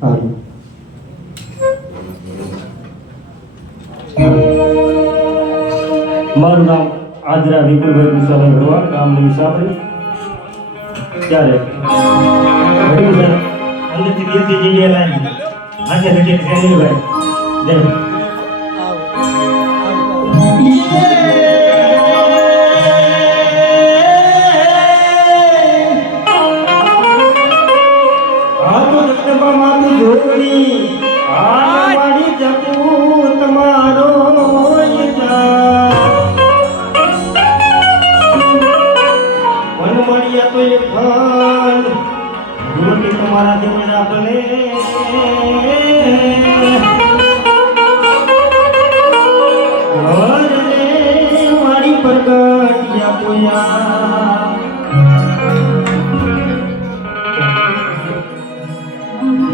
મારું નામ આદરા વિપુલભાઈ કુશાભાઈ ભરવાડ, ગામ વિસાપરી. ત્યારે અંદરથી દેશી જગ્યાએ લાવી આજે બેઠી ફેમિલીભાઈ જય તમારા દેવડા ભલે મારી પ્રગટિયા પોયા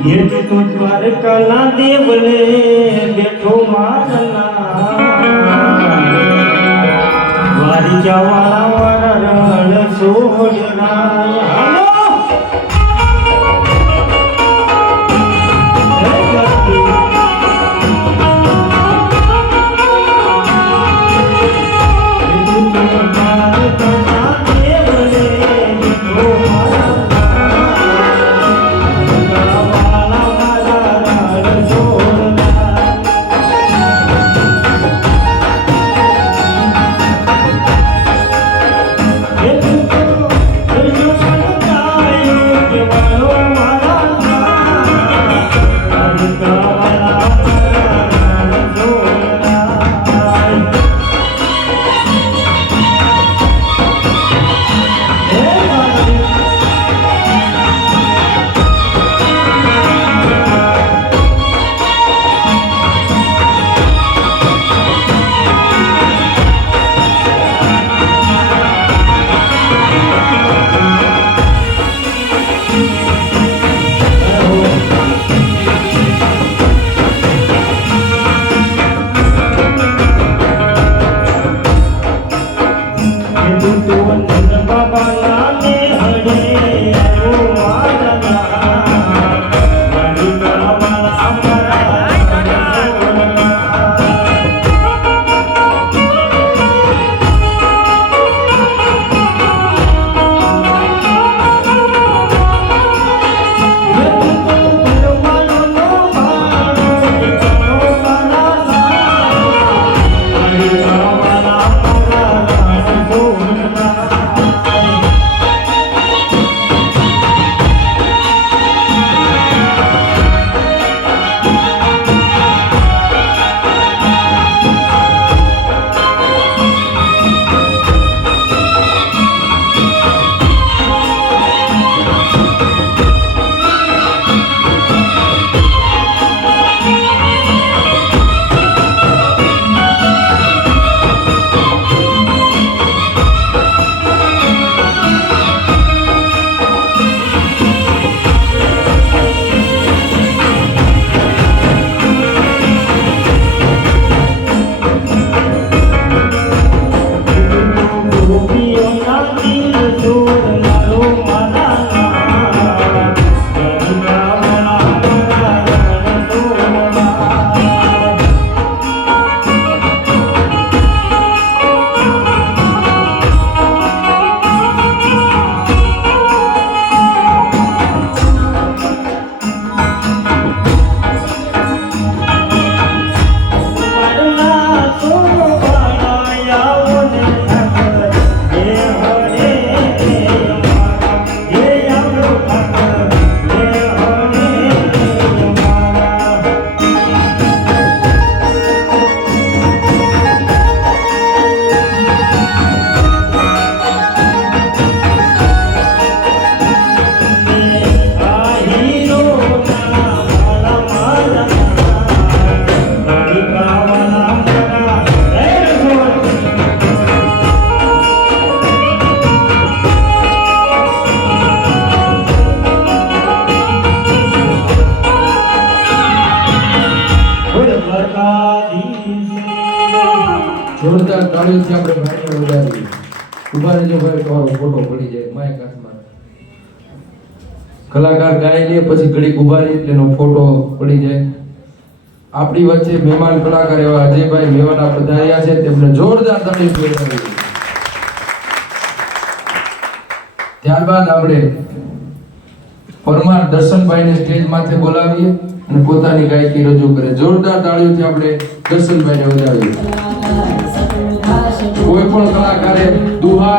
એ તો દ્વારકાના દેવલે બેઠો મારના મારી જવાળા વાળા રણ છોડના જોરદાર તાળીઓથી આપણે ભાઈને વધારીએ. ઉભા રહેજો ભાઈ, તમારો ફોટો પડી જાય માય કાચમાં. કલાકાર ગાઈ લે પછી ઘડીક ઊભા રહી એટલે એનો ફોટો પડી જાય. આપણી વચ્ચે મહેમાન કલાકાર એવા અજયભાઈ મેવાડા પધાર્યા છે, તેમને જોરદાર તાળીઓ બજાવીએ. ત્યારબાદ આપણે પરમાર દર્શનભાઈને સ્ટેજ માથે બોલાવીએ અને પોતાની ગાયકી રજૂ કરે. જોરદાર તાળીઓથી આપણે દર્શનભાઈને વધાવીએ. કોઈ પણ કલાકારે દુહા